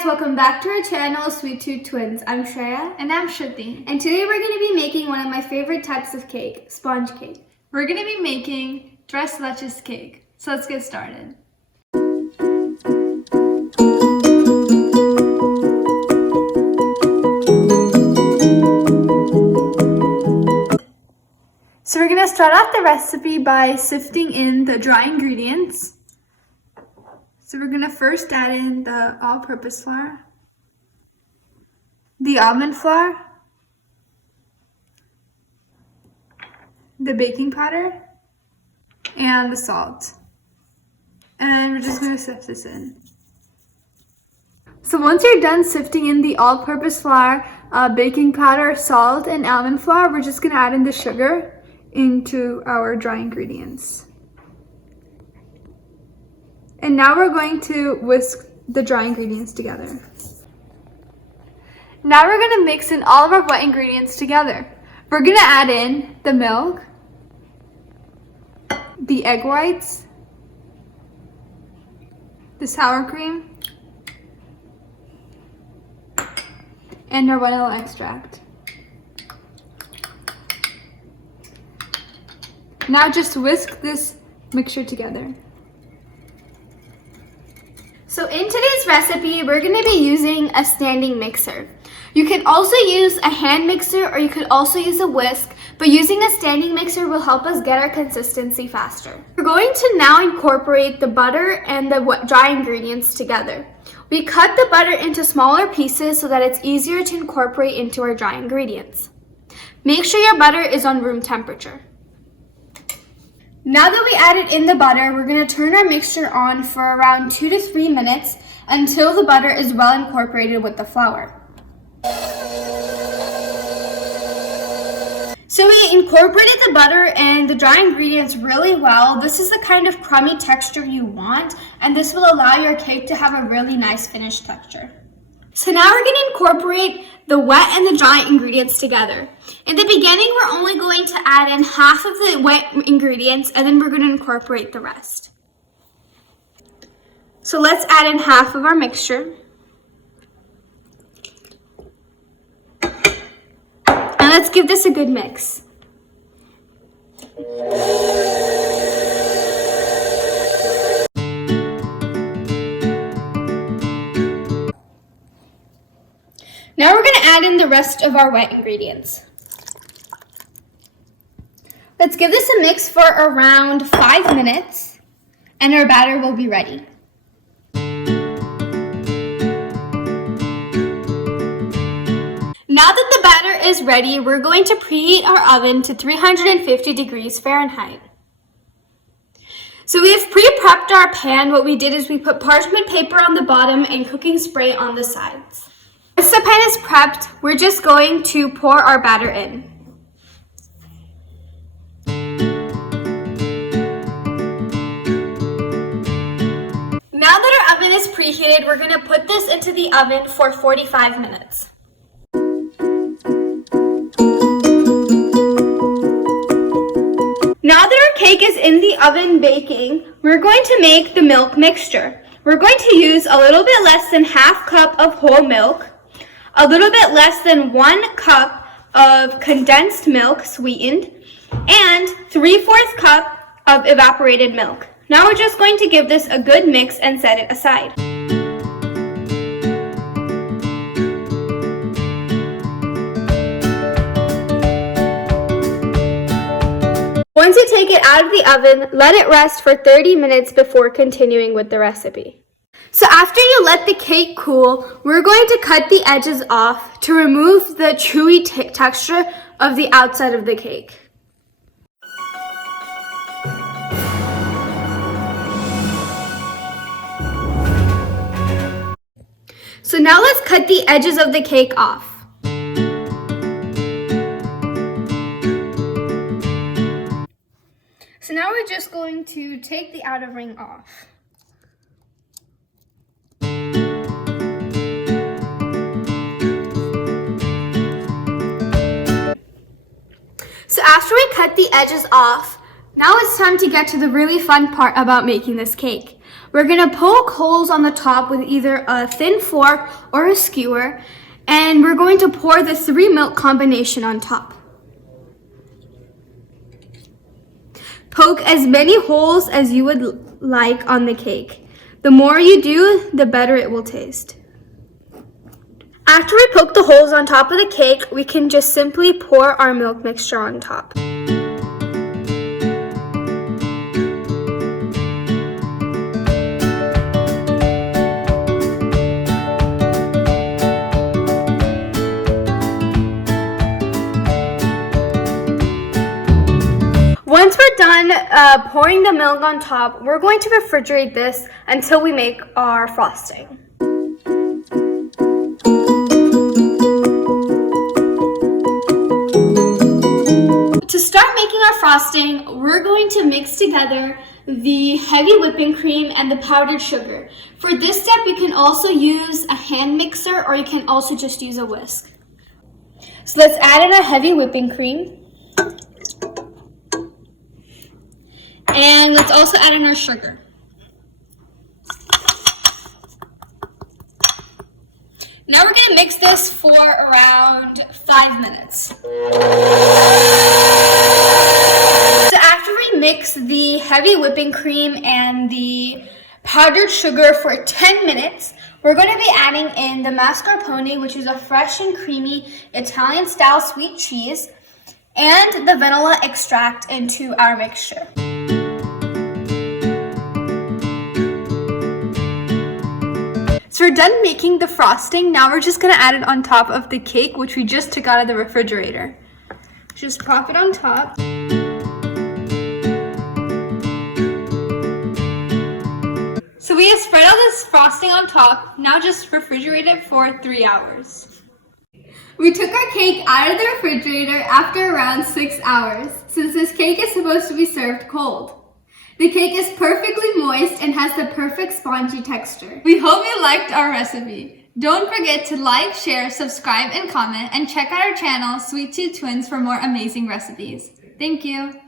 guys, welcome back to our channel, Sweet Tooth Twins. I'm Shreya. And I'm Shruti. And today we're going to be making one of my favorite types of cake, sponge cake. We're going to be making dressed Leches cake. So let's get started. So we're going to start off the recipe by sifting in the dry ingredients. So we're going to first add in the all-purpose flour, the almond flour, the baking powder, and the salt. And we're just going to sift this in. So once you're done sifting in the all-purpose flour, baking powder, salt, and almond flour, we're just going to add in the sugar into our dry ingredients. And now we're going to whisk the dry ingredients together. Now we're going to mix in all of our wet ingredients together. We're going to add in the milk, the egg whites, the sour cream, and our vanilla extract. Now just whisk this mixture together. So in today's recipe, we're going to be using a standing mixer. You can also use a hand mixer or you could also use a whisk, but using a standing mixer will help us get our consistency faster. We're going to now incorporate the butter and the dry ingredients together. We cut the butter into smaller pieces so that it's easier to incorporate into our dry ingredients. Make sure your butter is on room temperature. Now that we added in the butter, we're going to turn our mixture on for around 2 to 3 minutes until the butter is well incorporated with the flour. So we incorporated the butter and the dry ingredients really well. This is the kind of crummy texture you want, and this will allow your cake to have a really nice finished texture. So now we're going to incorporate the wet and the dry ingredients together. In the beginning, we're only going to add in half of the wet ingredients, and then we're going to incorporate the rest. So let's add in half of our mixture. And let's give this a good mix. Now we're going to add in the rest of our wet ingredients. Let's give this a mix for around 5 minutes, and our batter will be ready. Now that the batter is ready, we're going to preheat our oven to 350 degrees Fahrenheit. So we have pre-prepped our pan. What we did is we put parchment paper on the bottom and cooking spray on the sides. Once the pan is prepped, we're just going to pour our batter in. Now that our oven is preheated, we're going to put this into the oven for 45 minutes. Now that our cake is in the oven baking, we're going to make the milk mixture. We're going to use a little bit less than half cup of whole milk, a little bit less than 1 cup of condensed milk sweetened, and 3/4 cup of evaporated milk. Now we're just going to give this a good mix and set it aside. Once you take it out of the oven, let it rest for 30 minutes before continuing with the recipe. So after you let the cake cool, we're going to cut the edges off to remove the chewy texture of the outside of the cake. So now let's cut the edges of the cake off. So now we're just going to take the outer ring off. So after we cut the edges off, now it's time to get to the really fun part about making this cake. We're gonna poke holes on the top with either a thin fork or a skewer, and we're going to pour the 3 milk combination on top. Poke as many holes as you would like on the cake. The more you do, the better it will taste. After we poke the holes on top of the cake, we can just simply pour our milk mixture on top. Once we're done pouring the milk on top, we're going to refrigerate this until we make our frosting. To start making our frosting, we're going to mix together the heavy whipping cream and the powdered sugar. For this step, you can also use a hand mixer or you can also just use a whisk. So let's add in our heavy whipping cream. And let's also add in our sugar. Now we're going to mix this for around 5 minutes. So after we mix the heavy whipping cream and the powdered sugar for 10 minutes, we're going to be adding in the mascarpone, which is a fresh and creamy Italian-style sweet cheese, and the vanilla extract into our mixture. So we're done making the frosting. Now we're just going to add it on top of the cake, which we just took out of the refrigerator. Just prop it on top. So we have spread all this frosting on top. Now just refrigerate it for 3 hours. We took our cake out of the refrigerator after around 6 hours, since this cake is supposed to be served cold. The cake is perfectly moist and has the perfect spongy texture. We hope you liked our recipe. Don't forget to like, share, subscribe, and comment, and check out our channel, Sweet Tooth Twins, for more amazing recipes. Thank you.